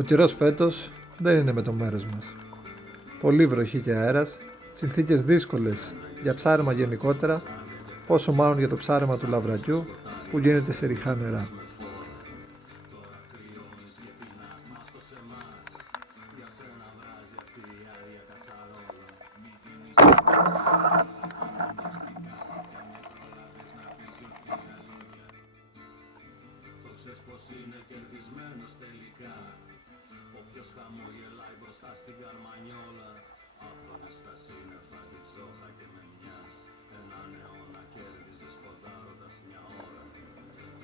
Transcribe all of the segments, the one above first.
Ο καιρός φέτος δεν είναι με το μέρος μας. Πολύ βροχή και αέρας, συνθήκες δύσκολες για ψάρεμα γενικότερα, πόσο μάλλον για το ψάρεμα του λαβρακιού που γίνεται σε ριχά νερά.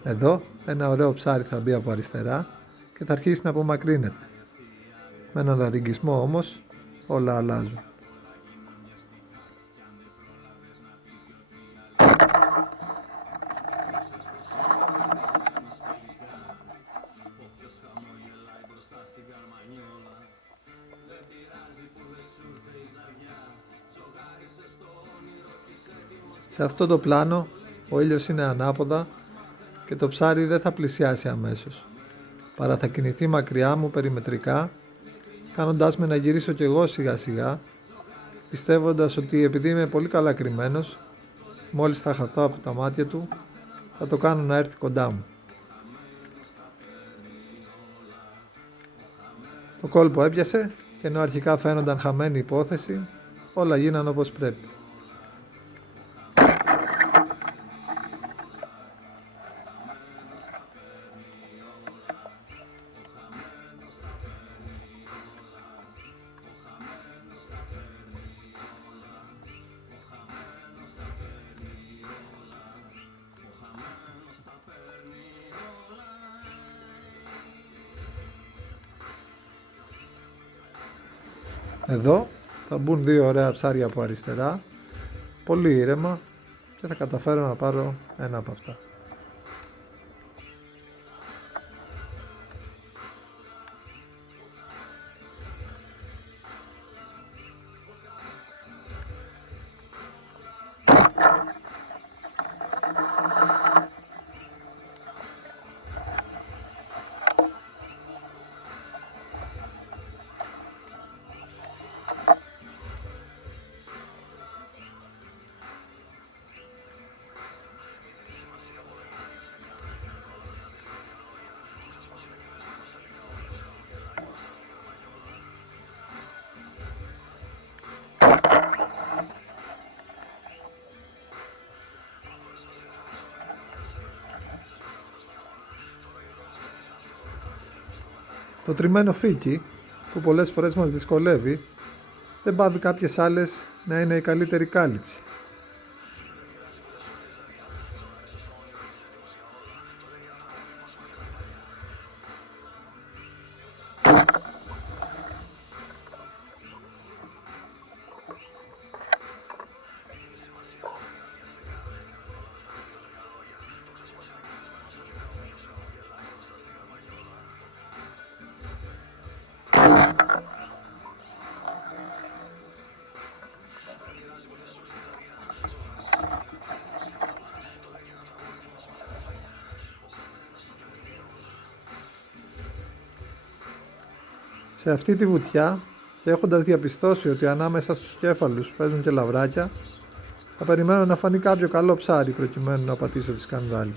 Εδώ ένα ωραίο ψάρι θα μπει από αριστερά και θα αρχίσει να απομακρύνεται. Με έναν λαρυγγισμό όμως όλα αλλάζουν. Σε αυτό το πλάνο ο ήλιος είναι ανάποδα και το ψάρι δεν θα πλησιάσει αμέσως, παρά θα κινηθεί μακριά μου περιμετρικά, κάνοντάς με να γυρίσω κι εγώ σιγά σιγά, πιστεύοντας ότι επειδή είμαι πολύ καλά κρυμμένος, μόλις θα χαθώ από τα μάτια του, θα το κάνω να έρθει κοντά μου. Το κόλπο έπιασε και ενώ αρχικά φαίνονταν χαμένη υπόθεση, όλα γίναν όπως πρέπει. Εδώ θα μπουν δύο ωραία ψάρια από αριστερά, πολύ ήρεμα και θα καταφέρω να πάρω ένα από αυτά. Το τριμμένο φίκι, που πολλές φορές μας δυσκολεύει, δεν πάβει κάποιες άλλες να είναι η καλύτερη κάλυψη. Σε αυτή τη βουτιά και έχοντας διαπιστώσει ότι ανάμεσα στους κέφαλους παίζουν και λαβράκια, θα περιμένω να φανεί κάποιο καλό ψάρι προκειμένου να πατήσω τη σκανδάλη.